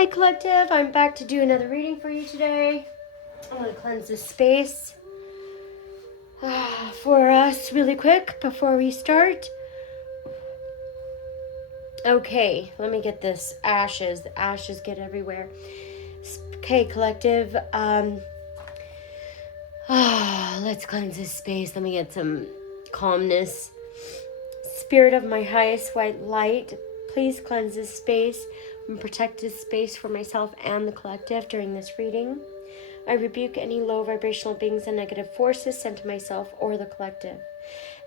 Hi Collective, I'm back to do another reading for you today. I'm going to cleanse this space for us really quick before we start. Okay, let me get this ashes. The ashes get everywhere. Okay, Collective, let's cleanse this space. Let me get some calmness. Spirit of my highest white light, please cleanse this space and protect this space for myself and the collective during this reading. I rebuke any low vibrational beings and negative forces sent to myself or the collective.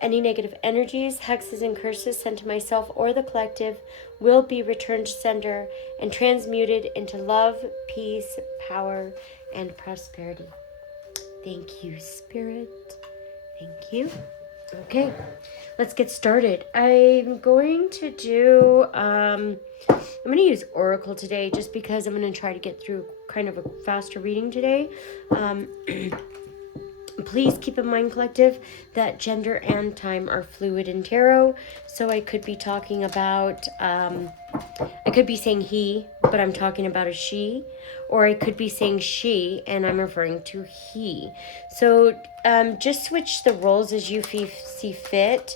Any negative energies, hexes, and curses sent to myself or the collective will be returned to sender and transmuted into love, peace, power, and prosperity. Thank you, Spirit. Thank you. Okay, let's get started. I'm going to do, I'm going to use Oracle today just because I'm going to try to get through kind of a faster reading today. Please keep in mind, Collective, that gender and time are fluid in tarot. So I could be talking about, I could be saying he, but I'm talking about a she. Or I could be saying she, and I'm referring to he. So just switch the roles as you see fit.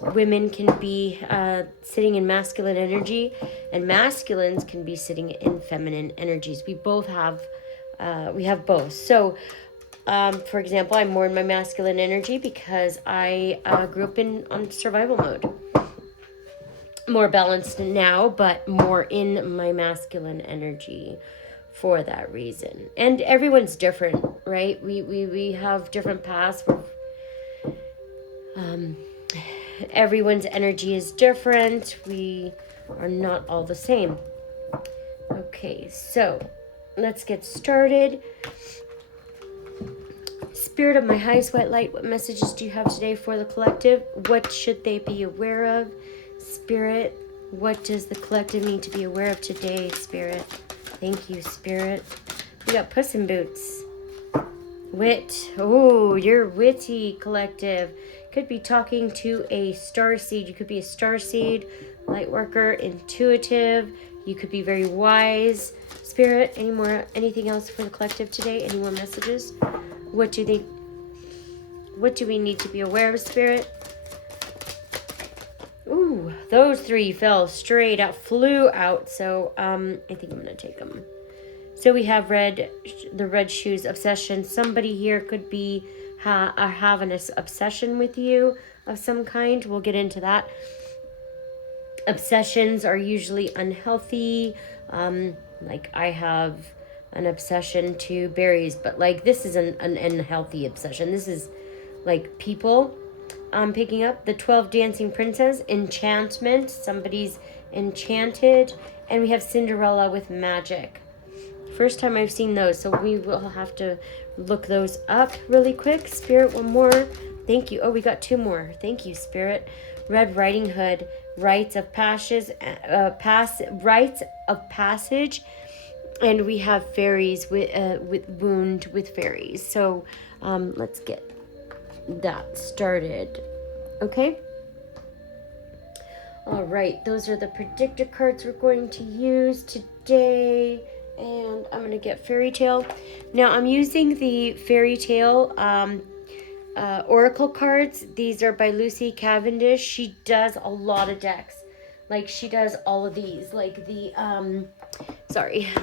Women can be sitting in masculine energy, and masculines can be sitting in feminine energies. We both have, we have both. So, for example, I'm more in my masculine energy because I grew up on survival mode. More balanced now, but more in my masculine energy for that reason. And everyone's different, right? We have different paths. Everyone's energy is different. We are not all the same. Okay, so let's get started. Spirit of my highest white light, what messages do you have today for the collective? What should they be aware of? Spirit, what does the collective need to be aware of today, Spirit? Thank you, Spirit. We got Puss in Boots. Wit. Oh, you're witty, collective. Could be talking to a starseed. You could be a starseed, light worker, intuitive. You could be very wise. Spirit, anything else for the collective today? Any more messages? What do we need to be aware of, Spirit? Ooh, those three fell straight out, flew out. So I think I'm gonna take them. So we have the red shoes obsession. Somebody here could be having an obsession with you of some kind. We'll get into that. Obsessions are usually unhealthy. Like I have an obsession to berries, but like this is an unhealthy obsession. This is like people. I'm picking up the 12 Dancing Princess, enchantment. Somebody's enchanted. And we have Cinderella with magic. First time I've seen those, so we will have to look those up really quick. Spirit, one more. Thank you. Oh, we got two more. Thank you, Spirit. Red Riding Hood, rites of passage, and we have fairies with wound with fairies. So let's get that started. Okay. All right. Those are the predictor cards we're going to use today. And I'm going to get Fairy Tale. Now, I'm using the Fairy Tale Oracle cards. These are by Lucy Cavendish. She does a lot of decks. Like, she does all of these. Like the,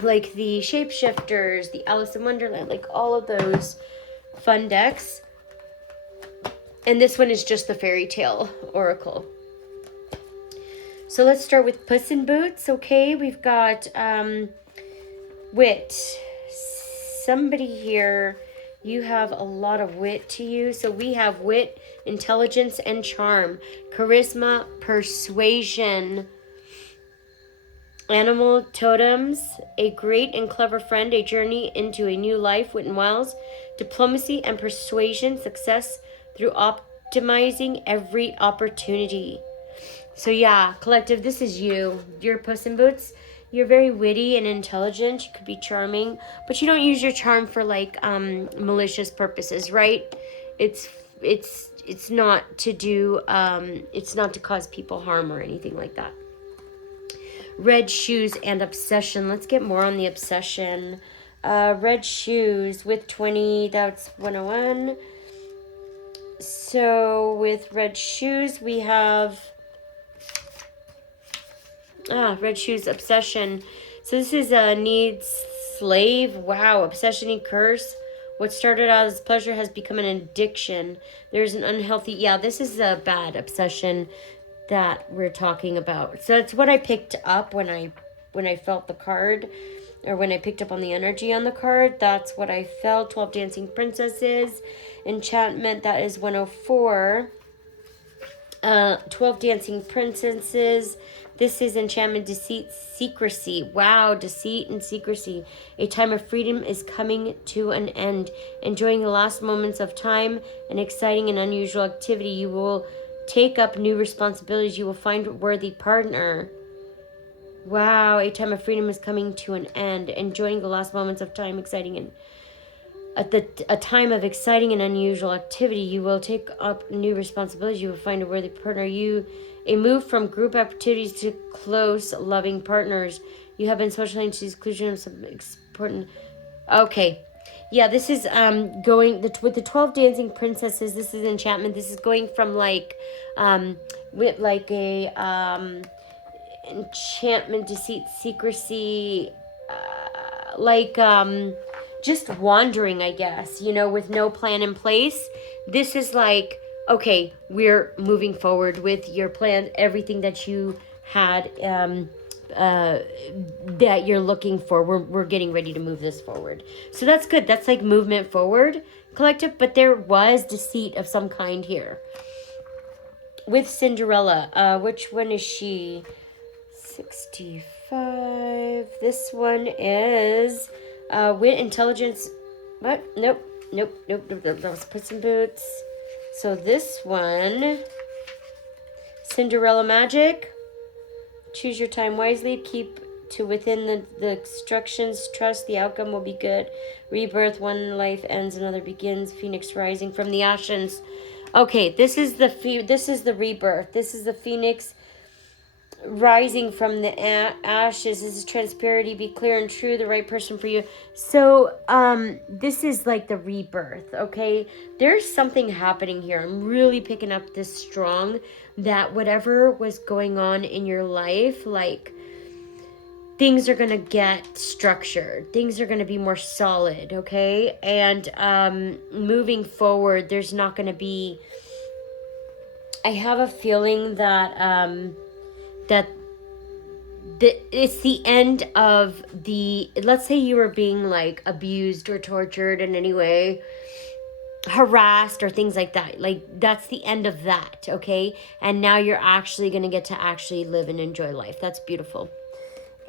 like the Shapeshifters, the Alice in Wonderland, like all of those fun decks. And this one is just the Fairy Tale Oracle. So let's start with Puss in Boots. Okay, we've got, wit. Somebody here, you have a lot of wit to you. So we have wit, intelligence, and charm. Charisma, persuasion. Animal totems. A great and clever friend. A journey into a new life. Wit and wiles. Diplomacy and persuasion. Success through optimizing every opportunity. So yeah, collective, this is you. You're Puss in Boots. You're very witty and intelligent. You could be charming, but you don't use your charm for like malicious purposes, right? It's not to do it's not to cause people harm or anything like that. red shoes and obsession. Let's get more on the obsession. Red shoes with 20, that's 101. So with red shoes, we have red shoes, obsession. So this is a need, slave. Wow, obsession and curse. What started out as pleasure has become an addiction. There's an unhealthy, this is a bad obsession that we're talking about. So it's what I picked up when I felt the card, or when I picked up on the energy on the card. That's what I felt. 12 dancing princesses, enchantment, that is 104. 12 dancing princesses. This is enchantment, deceit, secrecy. Wow, deceit and secrecy. A time of freedom is coming to an end. Enjoying the last moments of time, an exciting and unusual activity. You will take up new responsibilities. You will find a worthy partner. Wow, a time of freedom is coming to an end. Enjoying the last moments of time, exciting and a time of exciting and unusual activity. You will take up new responsibilities. You will find a worthy partner. A move from group activities to close, loving partners. You have been socially into the exclusion of some important. Okay, yeah, this is going with the 12 dancing princesses. This is enchantment. This is going from with like a enchantment, deceit, secrecy, just wandering, I guess, with no plan in place. This is like, okay, we're moving forward with your plan, everything that you had, that you're looking for. We're getting ready to move this forward. So that's good. That's like movement forward, collective, but there was deceit of some kind here. With Cinderella, which one is she? 65. This one is wit, intelligence. What? Nope. That was Puss in Boots. So this one, Cinderella magic. Choose your time wisely. Keep to within the instructions. Trust the outcome will be good. Rebirth. One life ends, another begins. Phoenix rising from the ashes. Okay, this is the rebirth. This is the phoenix rising from the ashes. This is transparency. Be clear and true, the right person for you. So this is like the rebirth. Okay, there's something happening here. I'm really picking up this strong, that whatever was going on in your life, like, things are gonna get structured, things are gonna be more solid. Okay, and moving forward, there's not gonna be, I have a feeling that it's the end of the, let's say you were being like abused or tortured in any way, harassed or things like that. Like, that's the end of that, okay? And now you're actually going to get to actually live and enjoy life. That's beautiful.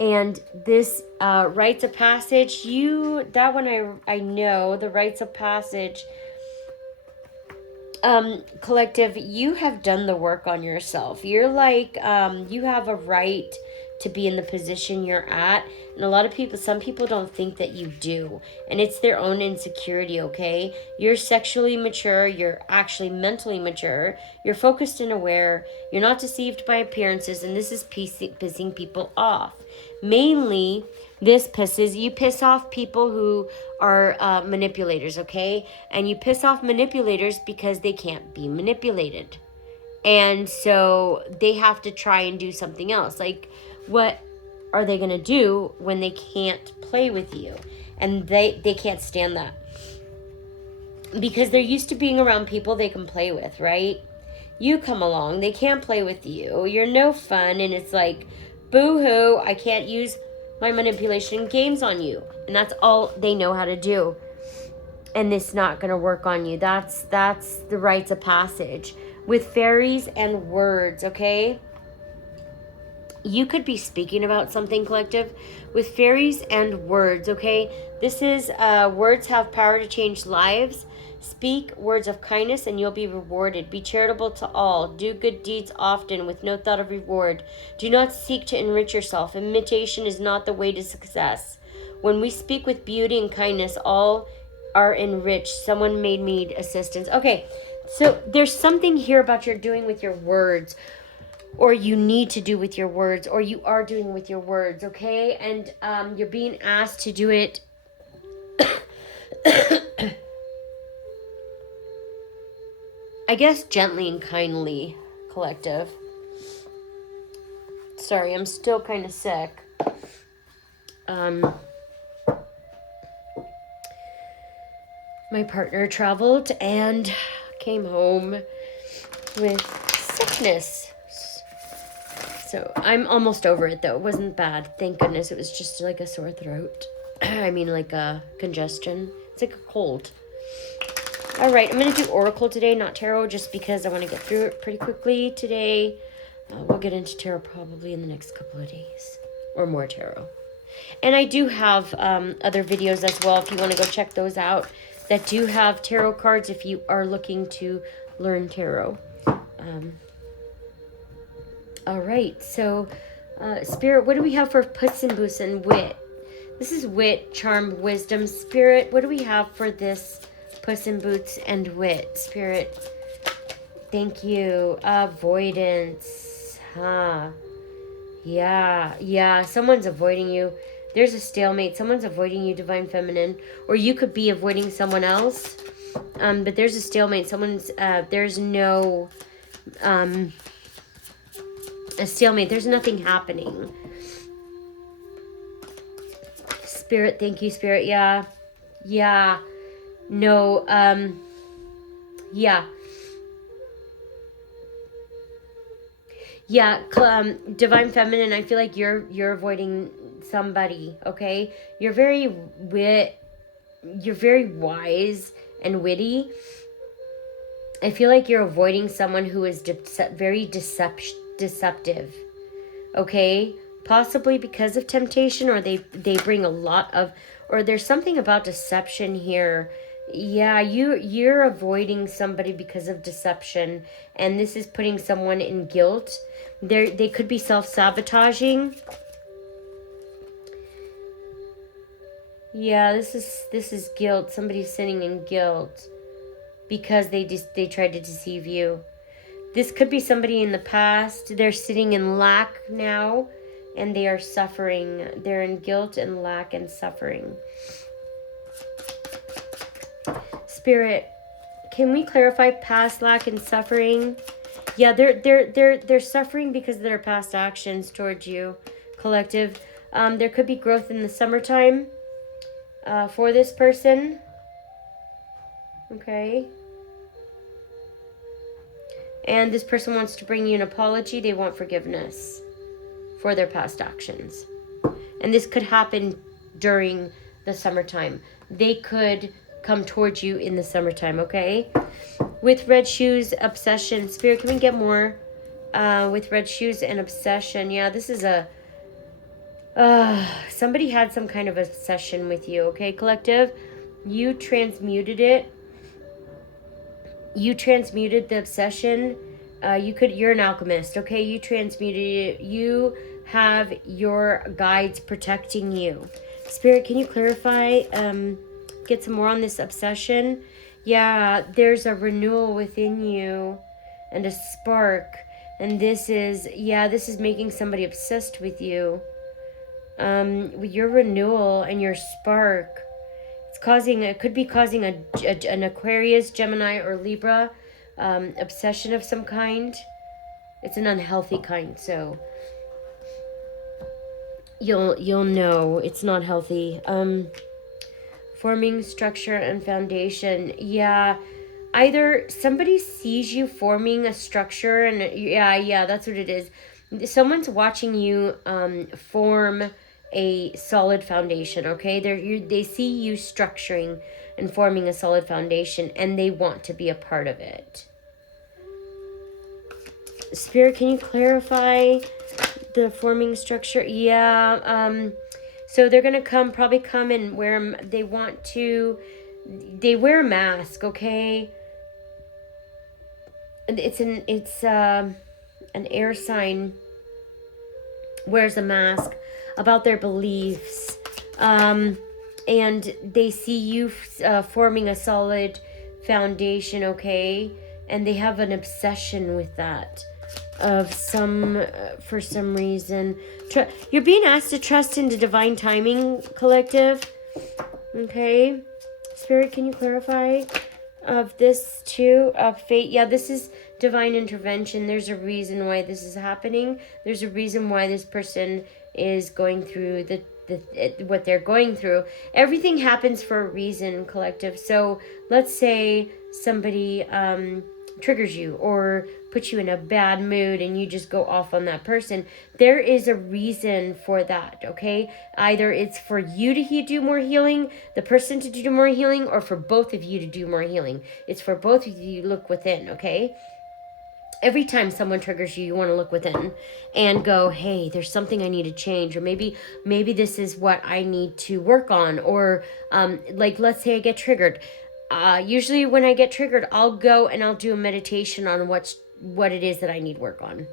And this rites of passage, that one I know, the rites of passage, collective, you have done the work on yourself. You're like, you have a right to be in the position you're at. And a lot of people, some people don't think that you do. And it's their own insecurity, okay? You're sexually mature. You're actually mentally mature. You're focused and aware. You're not deceived by appearances. And this is pissing people off. Mainly, you piss off people who are manipulators, okay? And you piss off manipulators because they can't be manipulated. And so they have to try and do something else. Like, what are they going to do when they can't play with you? And they can't stand that. Because they're used to being around people they can play with, right? You come along, they can't play with you. You're no fun, and it's like, boo-hoo, I can't use my manipulation games on you. And that's all they know how to do. And it's not going to work on you. That's the rites of passage. With fairies and words, okay? You could be speaking about something, collective, with fairies and words, okay? This is, words have power to change lives. Speak words of kindness and you'll be rewarded. Be charitable to all. Do good deeds often with no thought of reward. Do not seek to enrich yourself. Imitation is not the way to success. When we speak with beauty and kindness, all are enriched. Someone may need assistance. Okay, so there's something here about you're doing with your words. or you need to do with your words, or you are doing with your words, okay? And you're being asked to do it I guess gently and kindly, collective. Sorry, I'm still kind of sick. My partner traveled and came home with sickness. So I'm almost over it though. It wasn't bad. Thank goodness. It was just like a sore throat. I mean like a congestion. It's like a cold. All right, I'm going to do Oracle today, not Tarot, just because I want to get through it pretty quickly today. We'll get into Tarot probably in the next couple of days, or more Tarot. And I do have other videos as well, if you want to go check those out, that do have Tarot cards if you are looking to learn Tarot. All right, so Spirit, what do we have for Puss in Boots and Wit? This is Wit, Charm, Wisdom. Spirit, what do we have for this Puss in Boots and Wit? Spirit, thank you. Avoidance. Yeah, someone's avoiding you. There's a stalemate. Someone's avoiding you, Divine Feminine. Or you could be avoiding someone else. But there's a stalemate. There's no, a stalemate. There's nothing happening. Spirit, thank you, Spirit. Yeah. No, yeah. Yeah, Divine Feminine, I feel like you're avoiding somebody, okay? You're very wise and witty. I feel like you're avoiding someone who is very deceptive, okay? Possibly because of temptation, or they bring a lot of, or there's something about deception here. Yeah, you're avoiding somebody because of deception, and this is putting someone in guilt. They could be self-sabotaging. Yeah, this is guilt. Somebody's sitting in guilt because they tried to deceive you. This could be somebody in the past. They're sitting in lack now, and they are suffering. They're in guilt and lack and suffering. Spirit, can we clarify past lack and suffering? Yeah, they're suffering because of their past actions towards you, collective. There could be growth in the summertime for this person. Okay. And this person wants to bring you an apology. They want forgiveness for their past actions. And this could happen during the summertime. They could come towards you in the summertime, okay? With red shoes, obsession. Spirit, can we get more? With red shoes and obsession. Yeah, this is a... somebody had some kind of obsession with you, okay, collective? You transmuted it. You transmuted the obsession. You're an alchemist, okay? You transmuted it. You have your guides protecting you. Spirit, can you clarify, get some more on this obsession? Yeah, there's a renewal within you and a spark. And this is making somebody obsessed with you. With your renewal and your spark, it could be causing an Aquarius, Gemini, or Libra obsession of some kind. It's an unhealthy kind, so you'll know it's not healthy. Forming structure and foundation. Yeah, either somebody sees you forming a structure, and yeah, that's what it is. Someone's watching you form a solid foundation, okay? They see you structuring and forming a solid foundation, and they want to be a part of it. Spirit, can you clarify the forming structure? Yeah, so they're gonna probably come and wear, they wear a mask, okay? It's an air sign wears a mask about their beliefs, and they see you forming a solid foundation, okay? And they have an obsession with that. of for some reason. You're being asked to trust into divine timing, collective. Okay. Spirit, can you clarify of this too? Of fate. Yeah, this is divine intervention. There's a reason why this is happening. There's a reason why this person is going through what they're going through. Everything happens for a reason, collective. So let's say somebody triggers you or puts you in a bad mood and you just go off on that person. There is a reason for that, okay? Either it's for you to do more healing, the person to do more healing, or for both of you to do more healing. It's for both of you to look within, okay? Every time someone triggers you, you want to look within and go, hey, there's something I need to change, or maybe this is what I need to work on, or like, let's say I get triggered. Usually when I get triggered, I'll go and I'll do a meditation on what it is that I need work on.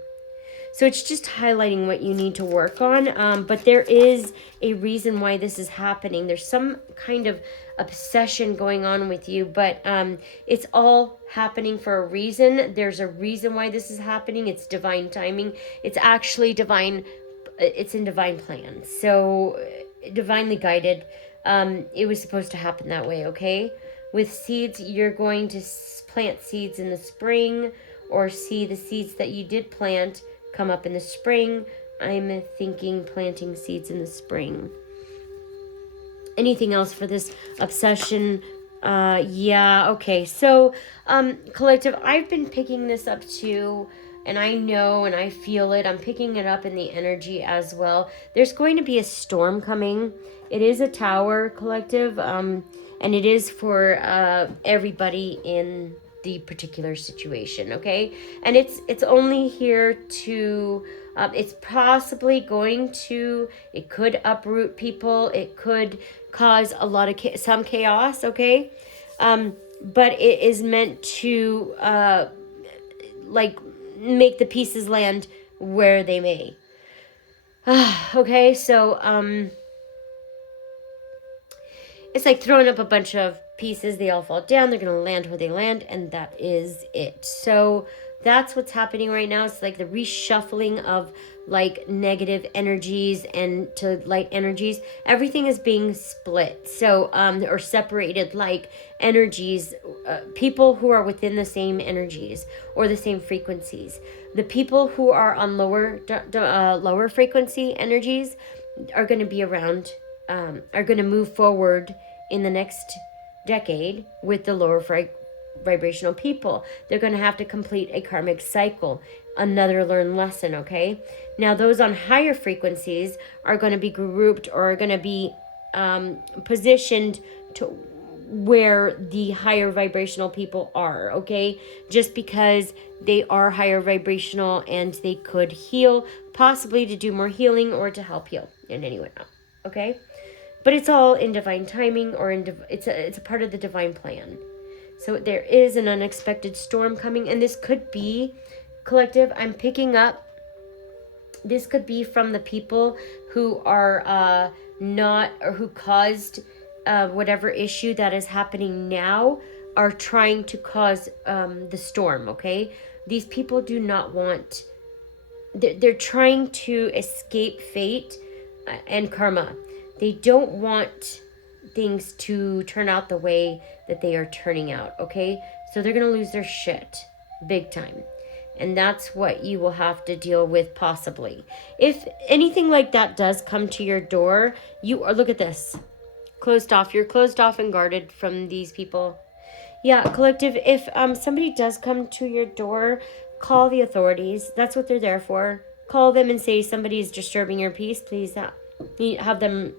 So it's just highlighting what you need to work on. But there is a reason why this is happening. There's some kind of obsession going on with you, but it's all happening for a reason. There's a reason why this is happening. It's divine timing. It's actually divine. It's in divine plan. So divinely guided. It was supposed to happen that way, okay? With seeds, you're going to plant seeds in the spring, or see the seeds that you did plant come up in the spring. I'm thinking planting seeds in the spring. Anything else for this obsession? Yeah, okay. So, collective, I've been picking this up too, and I know and I feel it. I'm picking it up in the energy as well. There's going to be a storm coming. It is a tower, collective, and it is for everybody in the particular situation, okay? And it's only here to it's possibly going to, it could uproot people, it could cause a lot of some chaos, okay? But it is meant to like make the pieces land where they may. Okay, so it's like throwing up a bunch of pieces, they all fall down, they're going to land where they land, and that is it. So that's what's happening right now. It's like the reshuffling of like negative energies and to light energies. Everything is being split, so or separated, like energies, people who are within the same energies or the same frequencies. The people who are on lower frequency energies are going to be around, are going to move forward in the next decade with the lower vibrational people. They're going to have to complete a karmic cycle, another learned lesson, okay? Now, those on higher frequencies are going to be grouped, or are going to be positioned to where the higher vibrational people are, okay? Just because they are higher vibrational and they could heal, possibly to do more healing or to help heal in any way, okay? But it's all in divine timing, or it's a part of the divine plan. So there is an unexpected storm coming, and this could be, collective, I'm picking up, this could be from the people who are not, or who caused whatever issue that is happening now, are trying to cause the storm, okay? These people do not want, they're trying to escape fate and karma. They don't want things to turn out the way that they are turning out, okay? So they're going to lose their shit big time. And that's what you will have to deal with, possibly. If anything like that does come to your door, you are, look at this, closed off. You're closed off and guarded from these people. Yeah, collective, if somebody does come to your door, call the authorities. That's what they're there for. Call them and say somebody is disturbing your peace. Please have them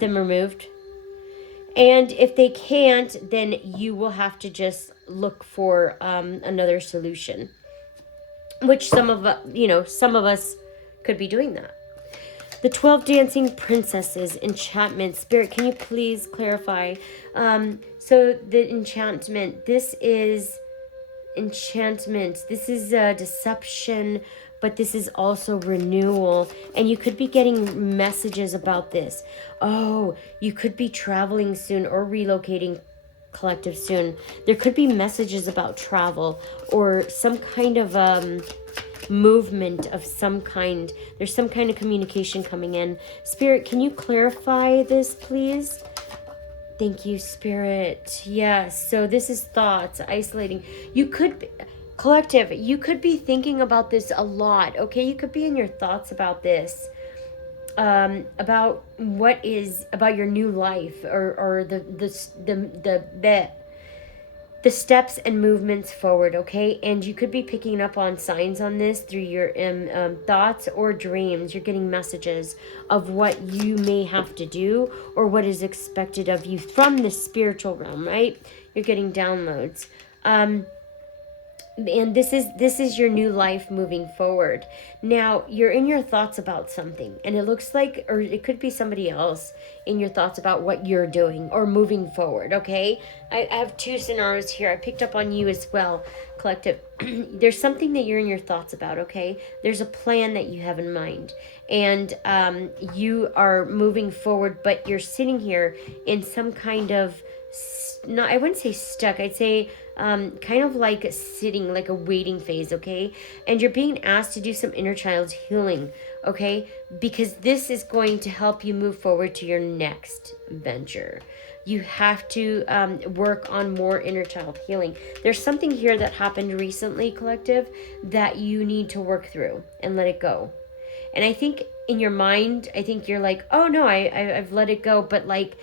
removed. And if they can't, then you will have to just look for another solution, which some of us could be doing that. The 12 dancing princesses, enchantment. Spirit, can you please clarify? So the enchantment, this is enchantment. This is deception, but this is also renewal. And you could be getting messages about this. Oh, you could be traveling soon or relocating, collective, soon. There could be messages about travel or some kind of movement of some kind. There's some kind of communication coming in. Spirit, can you clarify this, please? Thank you, Spirit. Yes, so this is thoughts, isolating. You could be, collective, you could be thinking about this a lot, okay? You could be in your thoughts about this, about what is, about your new life, or the steps and movements forward, okay? And you could be picking up on signs on this through your thoughts or dreams. You're getting messages of what you may have to do or what is expected of you from the spiritual realm, right? You're getting downloads. And this is your new life moving forward. Now, you're in your thoughts about something, and it looks like, or it could be somebody else in your thoughts about what you're doing or moving forward, okay? I have two scenarios here. I picked up on you as well, collective. There's something that you're in your thoughts about, okay? There's a plan that you have in mind, and you are moving forward, but you're sitting here in some kind of, no, I wouldn't say stuck. I'd say kind of like sitting, like a waiting phase, okay? And you're being asked to do some inner child healing, okay? Because this is going to help you move forward to your next venture. You have to work on more inner child healing. There's something here that happened recently, collective, that you need to work through and let it go. And I think in your mind, I think you're like, oh no, I've let it go, but like,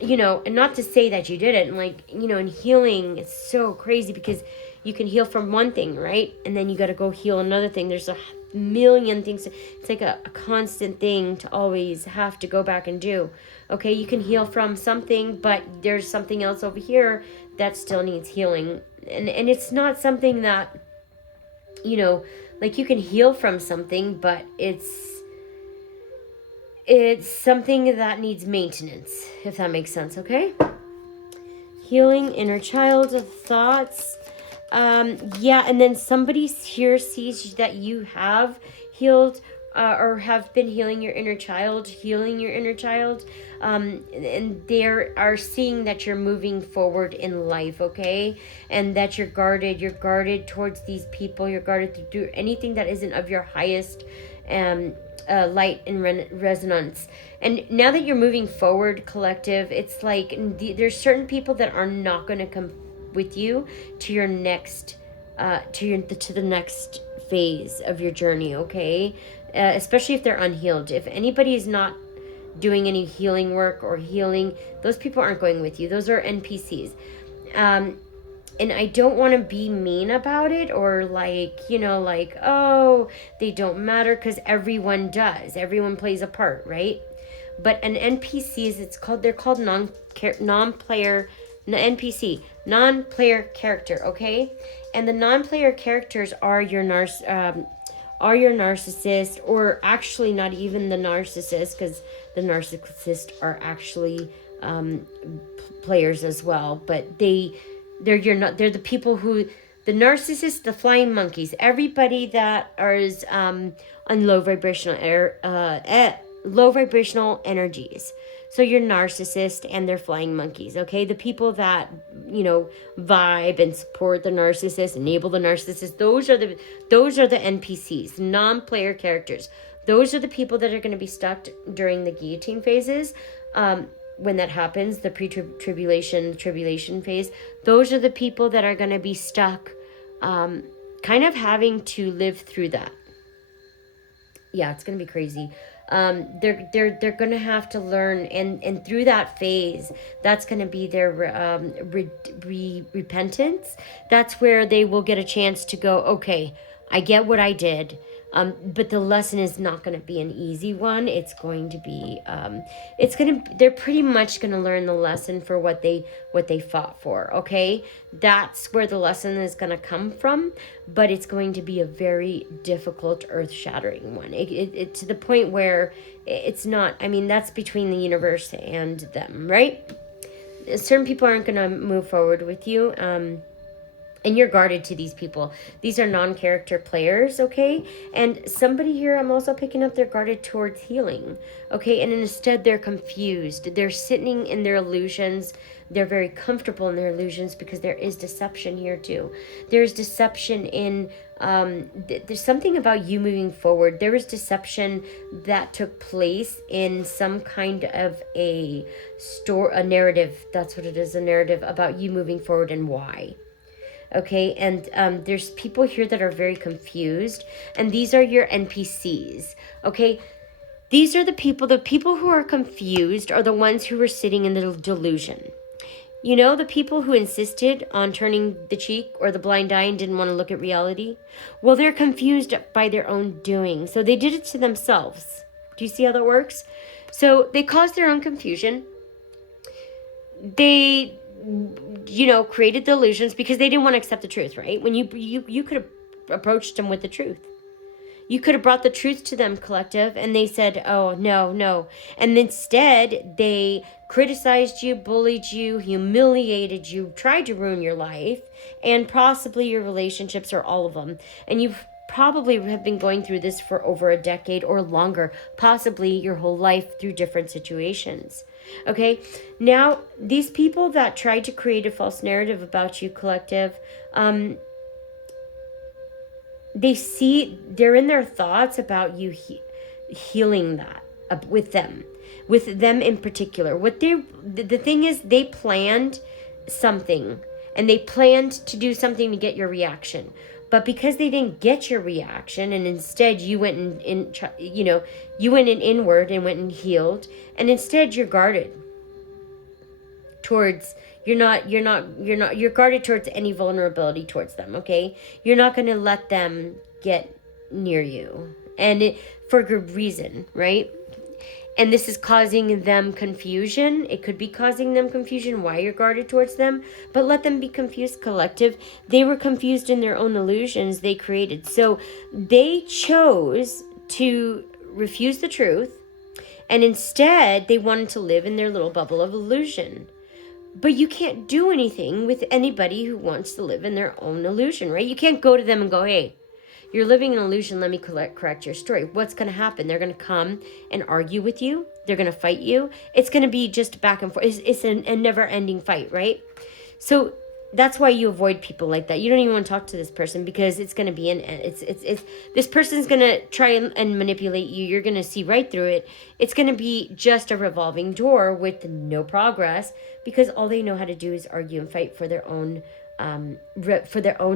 you know, and not to say that you didn't, like, you know, in healing, it's so crazy because you can heal from one thing, right? And then you got to go heal another thing. There's a million things. It's like a constant thing to always have to go back and do. Okay, you can heal from something, but there's something else over here that still needs healing. And it's not something that, you know, like you can heal from something, but it's something that needs maintenance, if that makes sense, okay? Healing inner child thoughts. Yeah, and then somebody here sees that you have healed or have been healing your inner child, and they are seeing that you're moving forward in life, okay? And that you're guarded towards these people, you're guarded to do anything that isn't of your highest light and resonance. And now that you're moving forward, collective, it's like there's certain people that are not going to come with you to your next to the next phase of your journey, okay? Especially if they're unhealed. If anybody is not doing any healing work or healing, those people aren't going with you. Those are NPCs. And I don't want to be mean about it or like, you know, like, oh, they don't matter, because everyone does. Everyone plays a part, right? But an NPCs, they're called non-player NPC, non-player character, okay? And the non-player characters are your narcissist, or actually not even the narcissist, because the narcissists are actually players as well, but they're the people who, the narcissists, the flying monkeys, everybody that is on low vibrational energies. So your narcissist and their flying monkeys, okay? The people that, you know, vibe and support the narcissist, enable the narcissist, those are the NPCs, non-player characters. Those are the people that are going to be stuck during the guillotine phases. When that happens, the tribulation phase, those are the people that are going to be stuck, kind of having to live through that. Yeah, it's going to be crazy. They're going to have to learn, and through that phase, that's going to be their repentance. That's where they will get a chance to go, okay, I get what I did. But the lesson is not going to be an easy one. It's going to be, they're pretty much going to learn the lesson for what they fought for. Okay. That's where the lesson is going to come from, but it's going to be a very difficult, earth shattering one. It to the point where it's not, I mean, that's between the universe and them, right? Certain people aren't going to move forward with you. And you're guarded to these people. These are non-character players, okay? And somebody here, I'm also picking up, they're guarded towards healing, okay? And instead, they're confused. They're sitting in their illusions. They're very comfortable in their illusions because there is deception here too. There's deception in, there's something about you moving forward. There was deception that took place in some kind of a narrative. That's what it is, a narrative about you moving forward and why. Okay, and there's people here that are very confused, and these are your NPCs. Okay, these are the people who are confused are the ones who were sitting in the delusion. You know, the people who insisted on turning the cheek or the blind eye and didn't want to look at reality? Well, they're confused by their own doing, so they did it to themselves. Do you see how that works? So they caused their own confusion. They, you know, created the illusions because they didn't want to accept the truth, right? When you could have approached them with the truth. You could have brought the truth to them, collective, and they said, oh, no. And instead, they criticized you, bullied you, humiliated you, tried to ruin your life, and possibly your relationships, or all of them. And you probably have been going through this for over a decade or longer, possibly your whole life through different situations. Okay, now these people that tried to create a false narrative about you, collective, they're in their thoughts about you healing that with them in particular. The thing is, they planned something, and they planned to do something to get your reaction. But because they didn't get your reaction, and instead you went you went inward and went and healed, and instead you're guarded towards, you're guarded towards any vulnerability towards them, okay? You're not going to let them get near you, and for good reason, right? And this is causing them confusion. It could be causing them confusion why you're guarded towards them, but let them be confused, collective. They were confused in their own illusions they created. So they chose to refuse the truth, and instead they wanted to live in their little bubble of illusion. But you can't do anything with anybody who wants to live in their own illusion, right? You can't go to them and go, hey, you're living an illusion, let me correct your story. What's going to happen? They're going to come and argue with you. They're going to fight you. It's going to be just back and forth. It's a never-ending fight, right? So that's why you avoid people like that. You don't even want to talk to this person because it's going to be this person's going to try and manipulate you. You're going to see right through it. It's going to be just a revolving door with no progress because all they know how to do is argue and fight for their own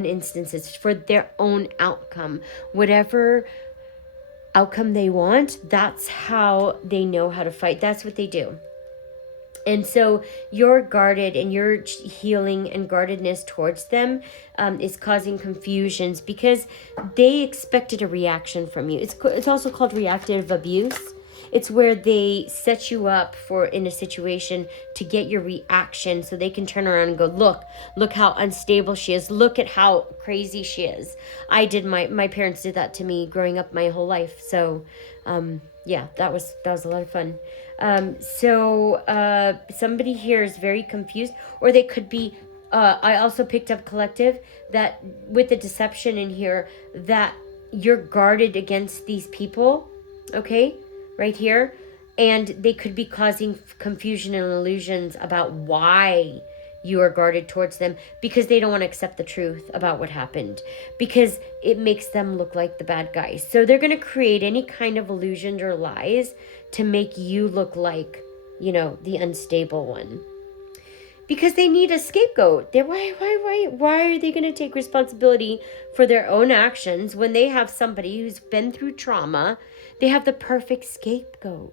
instances, for their own outcome. Whatever outcome they want, that's how they know how to fight. That's what they do. And so you're guarded, and your healing and guardedness towards them is causing confusions because they expected a reaction from you. It's also called reactive abuse. It's where they set you up in a situation to get your reaction so they can turn around and go, look how unstable she is. Look at how crazy she is. My parents did that to me growing up my whole life. So, yeah, that was a lot of fun. Somebody here is very confused, or they could be, I also picked up, collective, that with the deception in here, that you're guarded against these people, okay? Right here, and they could be causing confusion and illusions about why you are guarded towards them because they don't want to accept the truth about what happened because it makes them look like the bad guys. So they're going to create any kind of illusions or lies to make you look like, the unstable one. Because they need a scapegoat. Why are they going to take responsibility for their own actions when they have somebody who's been through trauma? They have the perfect scapegoat.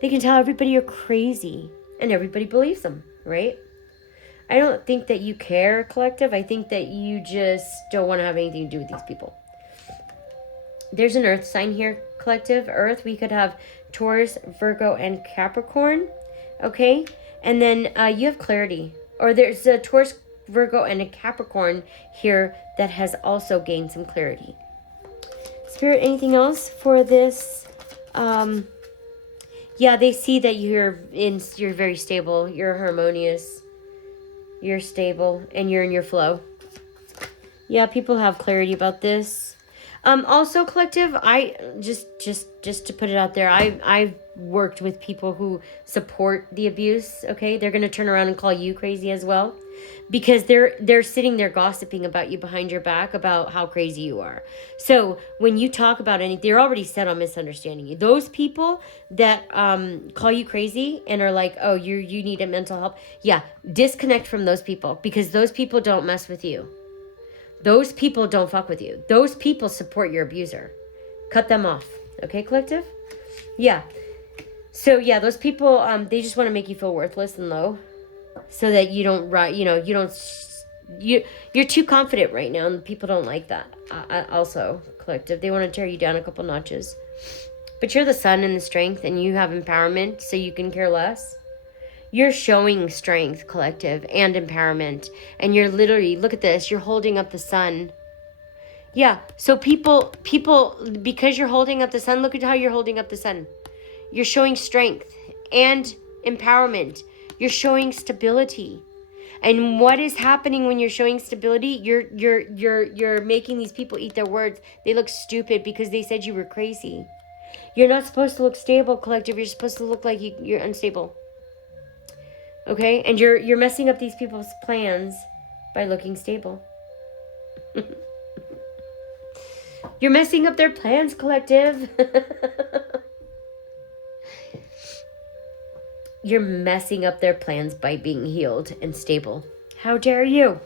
They can tell everybody you're crazy, and everybody believes them, right? I don't think that you care, collective. I think that you just don't want to have anything to do with these people. There's an earth sign here, collective. Earth, we could have Taurus, Virgo, and Capricorn, okay? And then you have clarity. Or there's a Taurus, Virgo, and a Capricorn here that has also gained some clarity. Spirit, anything else for this? Yeah, they see that you're very stable, you're harmonious, you're stable, and you're in your flow. Yeah, people have clarity about this. Also, collective, I just to put it out there, I've worked with people who support the abuse. Okay, they're gonna turn around and call you crazy as well, because they're sitting there gossiping about you behind your back about how crazy you are. So when you talk about anything, they're already set on misunderstanding you. Those people that call you crazy and are like, oh, you need a mental help. Yeah, disconnect from those people, because those people don't mess with you. Those people don't fuck with you. Those people support your abuser. Cut them off. Okay, collective? Yeah. So yeah, those people, they just want to make you feel worthless and low, so that you don't, you're too confident right now, and people don't like that. Also, collective, they want to tear you down a couple notches. But you're the sun and the strength, and you have empowerment, so you can care less. You're showing strength, collective, and empowerment. And you're literally, look at this, you're holding up the sun. Yeah, so people, because you're holding up the sun, look at how you're holding up the sun. You're showing strength and empowerment. You're showing stability. And what is happening when you're showing stability? You're making these people eat their words. They look stupid because they said you were crazy. You're not supposed to look stable, collective. You're supposed to look like you're unstable. Okay, and you're messing up these people's plans by looking stable. You're messing up their plans, collective. You're messing up their plans by being healed and stable. How dare you?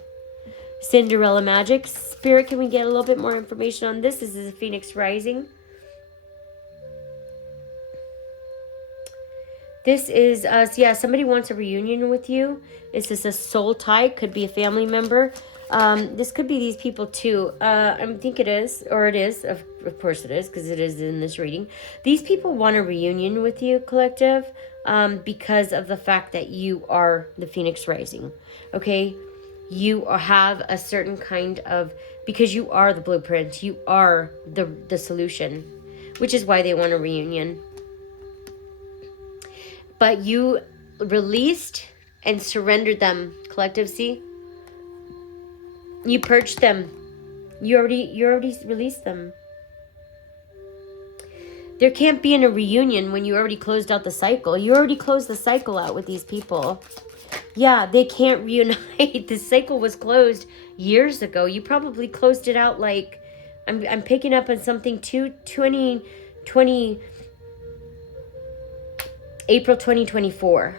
Cinderella magic. Spirit, can we get a little bit more information on this? This is a Phoenix rising. This is, yeah, somebody wants a reunion with you. Is this a soul tie? Could be a family member. This could be these people too. I think it is, or it is. Of course it is, because it is in this reading. These people want a reunion with you, collective, because of the fact that you are the Phoenix rising. Okay? You have a certain kind of, because you are the blueprint. You are the solution, which is why they want a reunion. But you released and surrendered them, collective. See, you purged them. You already released them. There can't be a reunion when you already closed out the cycle. You already closed the cycle out with these people. Yeah, they can't reunite. The cycle was closed years ago. You probably closed it out like, I'm picking up on something 2020. April 2024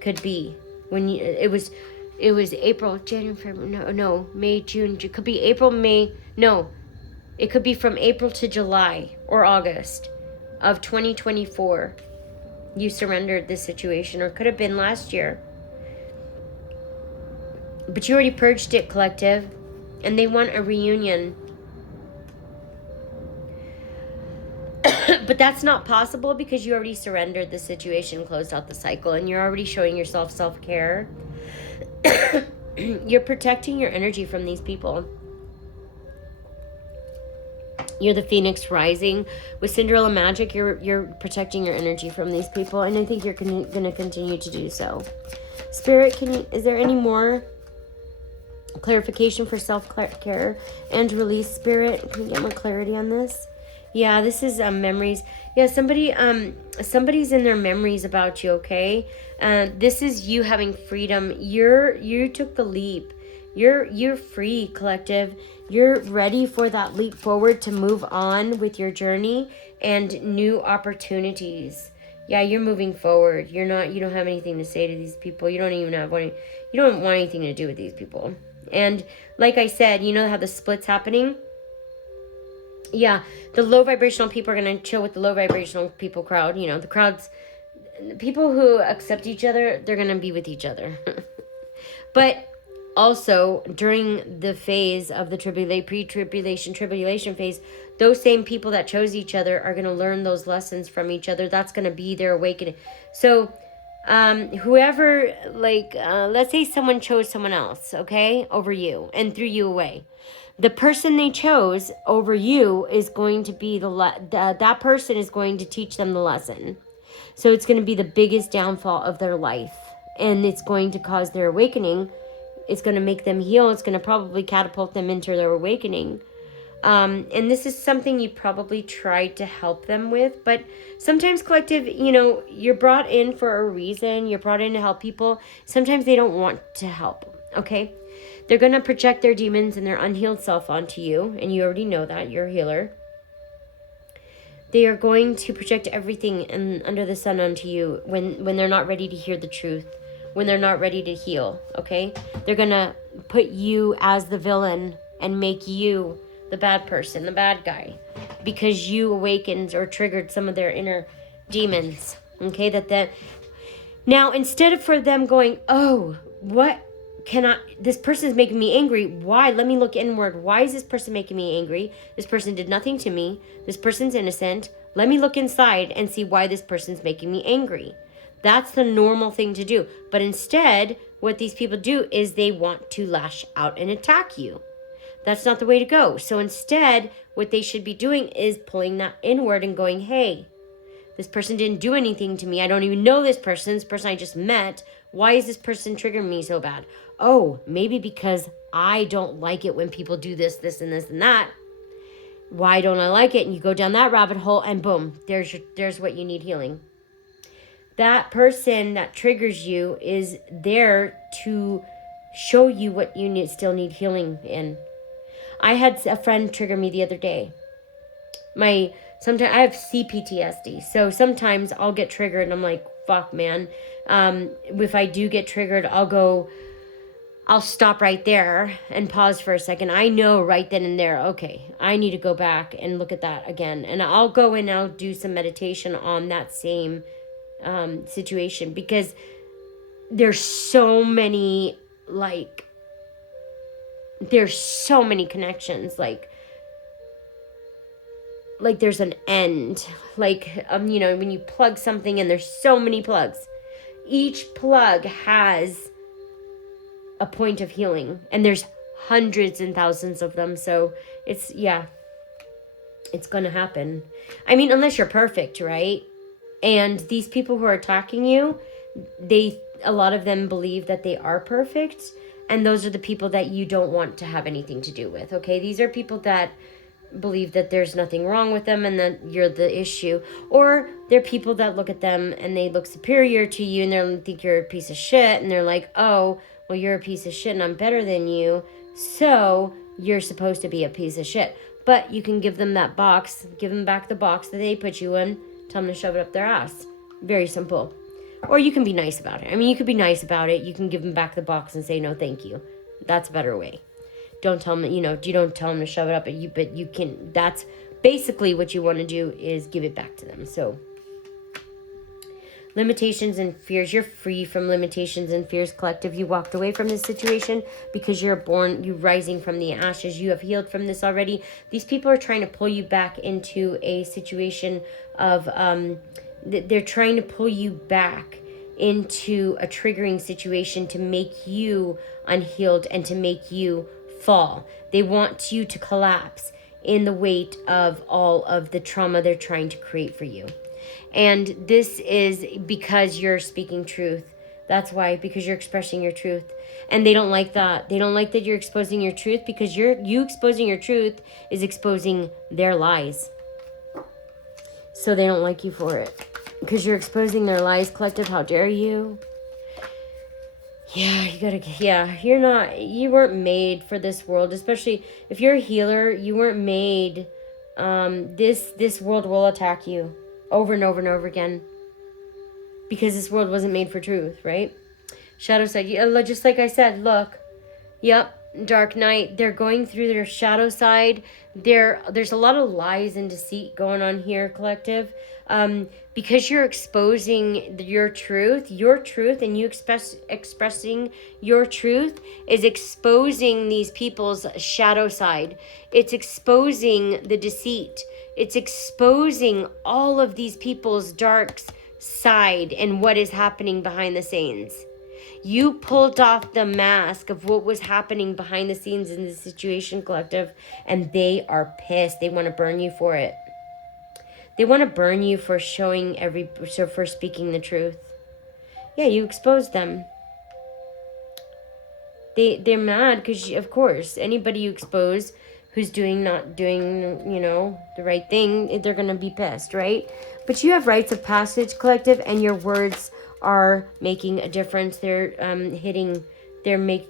could be when it was April, January, February, no, May, June, it could be April, May, no, it could be from April to July or August of 2024. You surrendered this situation, or could have been last year. But you already purged it, collective, and they want a reunion. But that's not possible because you already surrendered the situation, closed out the cycle, and you're already showing yourself self-care. You're protecting your energy from these people. You're the Phoenix rising. With Cinderella magic, you're protecting your energy from these people, and I think you're going to continue to do so. Spirit, is there any more clarification for self-care and release? Spirit, can you get more clarity on this? Yeah, this is memories. Yeah, somebody's in their memories about you, okay? This is you having freedom. You took the leap. You're free, collective. You're ready for that leap forward to move on with your journey and new opportunities. Yeah, you're moving forward. You don't have anything to say to these people. You don't want anything to do with these people. And like I said, you know how the split's happening? Yeah, the low vibrational people are going to chill with the low vibrational people crowd. You know, the crowds, people who accept each other, they're going to be with each other. But also, during the phase of the tribulation phase, those same people that chose each other are going to learn those lessons from each other. That's going to be their awakening. So, whoever, let's say someone chose someone else, okay, over you and threw you away. The person they chose over you is going to be that person is going to teach them the lesson. So it's going to be the biggest downfall of their life, and it's going to cause their awakening It's going to make them heal. It's going to probably catapult them into their awakening. And this is something you probably tried to help them with, but sometimes, collective, you're brought in for a reason. You're brought in to help people. Sometimes they don't want to help, okay? They're going to project their demons and their unhealed self onto you, and you already know that. You're a healer. They are going to project everything under the sun onto you when they're not ready to hear the truth, when they're not ready to heal, okay? They're going to put you as the villain and make you the bad person, the bad guy, because you awakened or triggered some of their inner demons, okay? Now, instead of for them going, oh, this person is making me angry. Why? Let me look inward. Why is this person making me angry? This person did nothing to me. This person's innocent. Let me look inside and see why this person's making me angry. That's the normal thing to do. But instead, what these people do is they want to lash out and attack you. That's not the way to go. So instead, what they should be doing is pulling that inward and going, hey, this person didn't do anything to me. I don't even know this person I just met. Why is this person triggering me so bad? Oh, maybe because I don't like it when people do this, this, and this, and that. Why don't I like it? And you go down that rabbit hole and boom, there's what you need healing. That person that triggers you is there to show you what you still need healing in. I had a friend trigger me the other day. Sometimes I have CPTSD, so sometimes I'll get triggered and I'm like, fuck, man. If I do get triggered, I'll stop right there and pause for a second. I know right then and there, okay, I need to go back and look at that again. And I'll go and I'll do some meditation on that same situation, because there's so many connections, like there's an end, when you plug something in, there's so many plugs. Each plug has a point of healing, and there's hundreds and thousands of them. So it's gonna happen. I mean, unless you're perfect, right? And these people who are attacking you, a lot of them believe that they are perfect, and those are the people that you don't want to have anything to do with, okay? These are people that believe that there's nothing wrong with them and that you're the issue. Or they're people that look at them and they look superior to you and they think you're a piece of shit, and they're like, oh, well, you're a piece of shit and I'm better than you, so you're supposed to be a piece of shit. But you can give them that box, give them back the box that they put you in, tell them to shove it up their ass. Very simple. Or you can be nice about it. I mean, you could be nice about it. You can give them back the box and say, no, thank you. That's a better way. Don't tell them, you don't tell them to shove it up, but you can, that's basically what you want to do, is give it back to them. So, limitations and fears. You're free from limitations and fears, collective. You walked away from this situation because you're rising from the ashes. You have healed from this already. These people are trying to pull you back into a situation of, they're trying to pull you back into a triggering situation to make you unhealed and to make you fall. They want you to collapse in the weight of all of the trauma they're trying to create for you. And this is because you're speaking truth. That's why, because you're expressing your truth. And they don't like that. They don't like that you're exposing your truth, because you exposing your truth is exposing their lies. So they don't like you for it, because you're exposing their lies, collective. How dare you? You weren't made for this world, especially if you're a healer. You weren't made, this world will attack you over and over and over again, because this world wasn't made for truth, right? Shadow side, just like I said, look, yep, dark night, they're going through their shadow side. There's a lot of lies and deceit going on here, collective, because you're exposing your truth, and you expressing your truth is exposing these people's shadow side. It's exposing the deceit. It's exposing all of these people's dark side and what is happening behind the scenes. You pulled off the mask of what was happening behind the scenes in this situation, collective, and they are pissed. They want to burn you for it. They want to burn you for for speaking the truth. Yeah, you exposed them. They're mad because, of course, anybody you expose who's not doing, the right thing, they're going to be pissed, right? But you have rites of passage, collective, and your words are making a difference. They're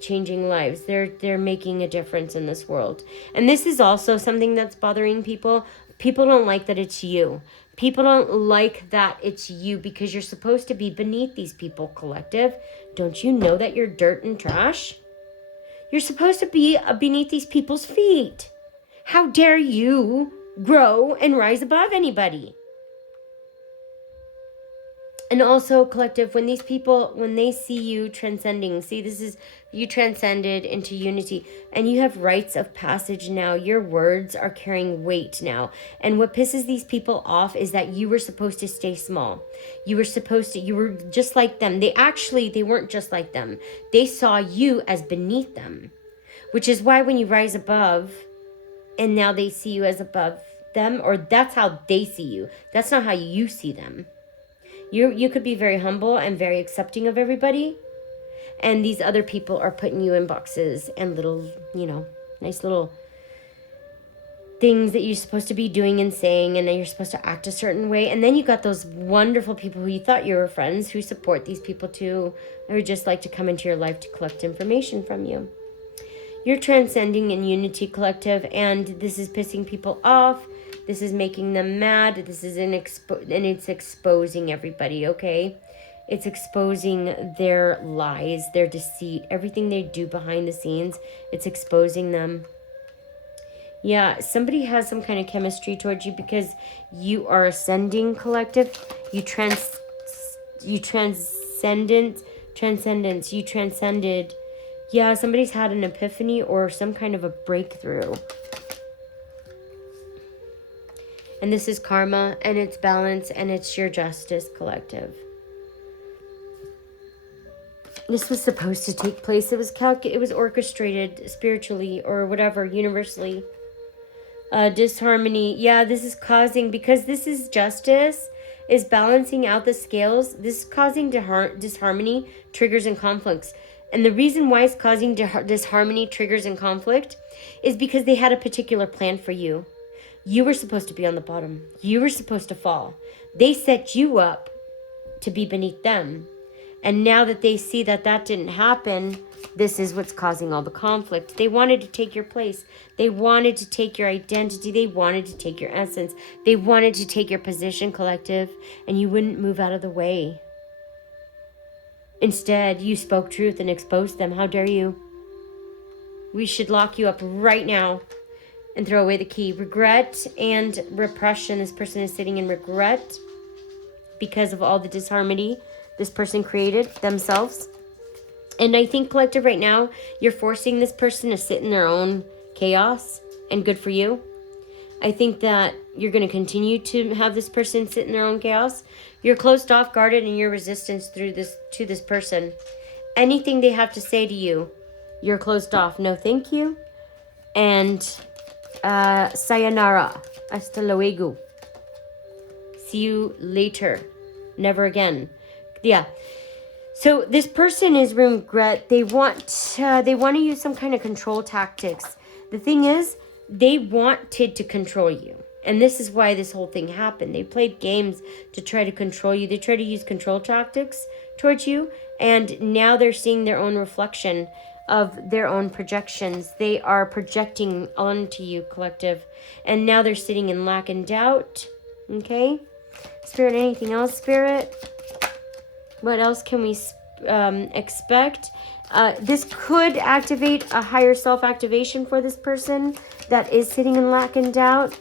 changing lives. They're making a difference in this world. And this is also something that's bothering people. People don't like that it's you. People don't like that it's you because you're supposed to be beneath these people, collective. Don't you know that you're dirt and trash? You're supposed to be beneath these people's feet. How dare you grow and rise above anybody? And also, collective, when these people, when they see you transcending, see, this is, you transcended into unity, and you have rites of passage now. Your words are carrying weight now. And what pisses these people off is that you were supposed to stay small. You were just like them. They weren't just like them. They saw you as beneath them, which is why when you rise above, and now they see you as above them, or that's how they see you. That's not how you see them. You could be very humble and very accepting of everybody. And these other people are putting you in boxes and little, nice little things that you're supposed to be doing and saying. And then you're supposed to act a certain way. And then you got those wonderful people who you thought you were friends who support these people too. Or just like to come into your life to collect information from you. You're transcending in unity, collective. And this is pissing people off. This is making them mad. This is and it's exposing everybody, okay? It's exposing their lies, their deceit, everything they do behind the scenes. It's exposing them. Yeah, somebody has some kind of chemistry towards you because you are ascending, collective. You transcended. Yeah, somebody's had an epiphany or some kind of a breakthrough. And this is karma, and it's balance, and it's your justice, collective. This was supposed to take place. It was orchestrated spiritually or whatever, universally. Disharmony. Yeah, this is causing, because this is justice, is balancing out the scales. This is causing disharmony, triggers, and conflicts. And the reason why it's causing disharmony, triggers, and conflict is because they had a particular plan for you. You were supposed to be on the bottom. You were supposed to fall. They set you up to be beneath them. And now that they see that didn't happen, this is what's causing all the conflict. They wanted to take your place. They wanted to take your identity. They wanted to take your essence. They wanted to take your position, collective, and you wouldn't move out of the way. Instead, you spoke truth and exposed them. How dare you? We should lock you up right now and throw away the key. Regret and repression. This person is sitting in regret because of all the disharmony this person created themselves. And I think, collective, right now, you're forcing this person to sit in their own chaos, and good for you. I think that you're going to continue to have this person sit in their own chaos. You're closed off, guarded, and your resistance to this person. Anything they have to say to you, you're closed off. No, thank you. And sayonara. Hasta luego. See you later. Never again. Yeah. So this person is regret. They want to use some kind of control tactics. The thing is, they wanted to control you. And this is why this whole thing happened. They played games to try to control you. They try to use control tactics towards you. And now they're seeing their own reflection of their own projections. They are projecting onto you, collective. And now they're sitting in lack and doubt. Okay? Spirit, anything else, Spirit? What else can we expect? This could activate a higher self-activation for this person that is sitting in lack and doubt.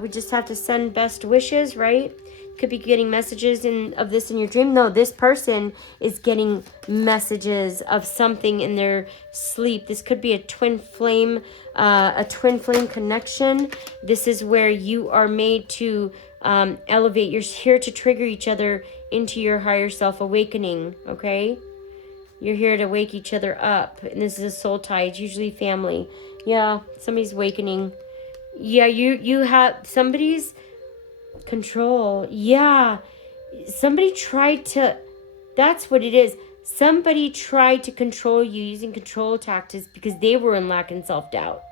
We just have to send best wishes, right? Could be getting messages of this in your dream. No, this person is getting messages of something in their sleep. This could be a twin flame connection. This is where you are made to elevate. You're here to trigger each other into your higher self awakening, okay? You're here to wake each other up. And this is a soul tie. It's usually family. Yeah, somebody's awakening. Yeah, you have somebody's control. Yeah, somebody tried to, that's what it is. Somebody tried to control you using control tactics because they were in lack and self-doubt.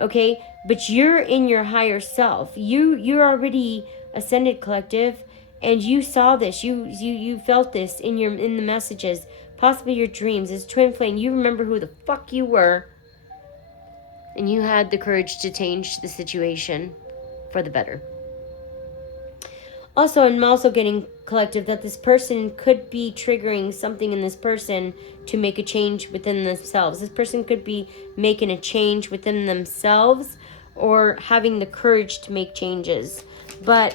Okay? But you're in your higher self. You're already ascended, collective, and you saw this. You felt this in the messages, possibly your dreams. As twin flame, you remember who the fuck you were, and you had the courage to change the situation for the better. Also, I'm also getting, collective, that this person could be triggering something in this person to make a change within themselves. This person could be making a change within themselves or having the courage to make changes. But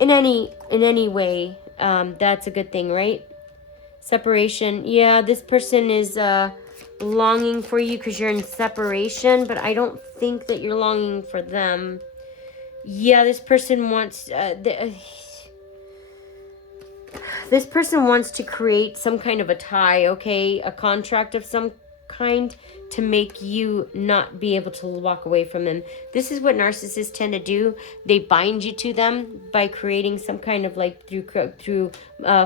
in any way, that's a good thing, right? Separation. Yeah, this person is longing for you because you're in separation, but I don't think that you're longing for them. Yeah, this person wants this person wants to create some kind of a tie, okay? A contract of some kind to make you not be able to walk away from them. This is what narcissists tend to do. They bind you to them by creating some kind of, like, through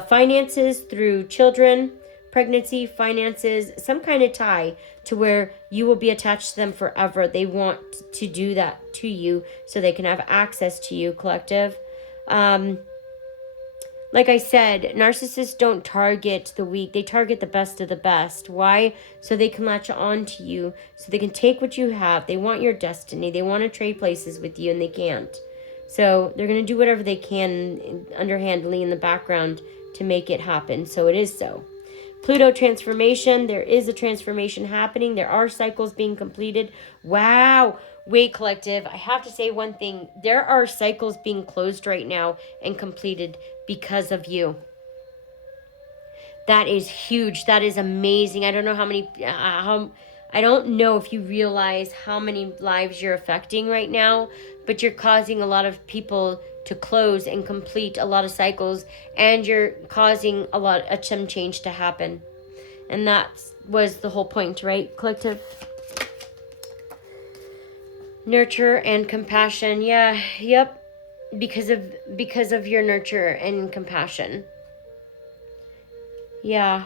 finances, through children, pregnancy, finances, some kind of tie to where you will be attached to them forever. They want to do that to you so they can have access to you, collective. Like I said, narcissists don't target the weak. They target the best of the best. Why? So they can latch on to you. So they can take what you have. They want your destiny. They want to trade places with you, and they can't. So they're going to do whatever they can underhandedly in the background to make it happen. So it is so. Pluto transformation. There is a transformation happening. There are cycles being completed. Wow. Wait, collective, I have to say one thing. There are cycles being closed right now and completed because of you. That is huge. That is amazing. I don't know how many, I don't know if you realize how many lives you're affecting right now, but you're causing a lot of people to close and complete a lot of cycles, and you're causing some change to happen. And that was the whole point, right, collective? Nurture and compassion. Yeah, yep. Because of your nurture and compassion. Yeah.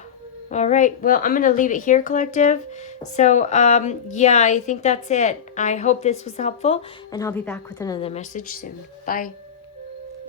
All right. Well, I'm going to leave it here, collective. So, yeah, I think that's it. I hope this was helpful, and I'll be back with another message soon. Bye.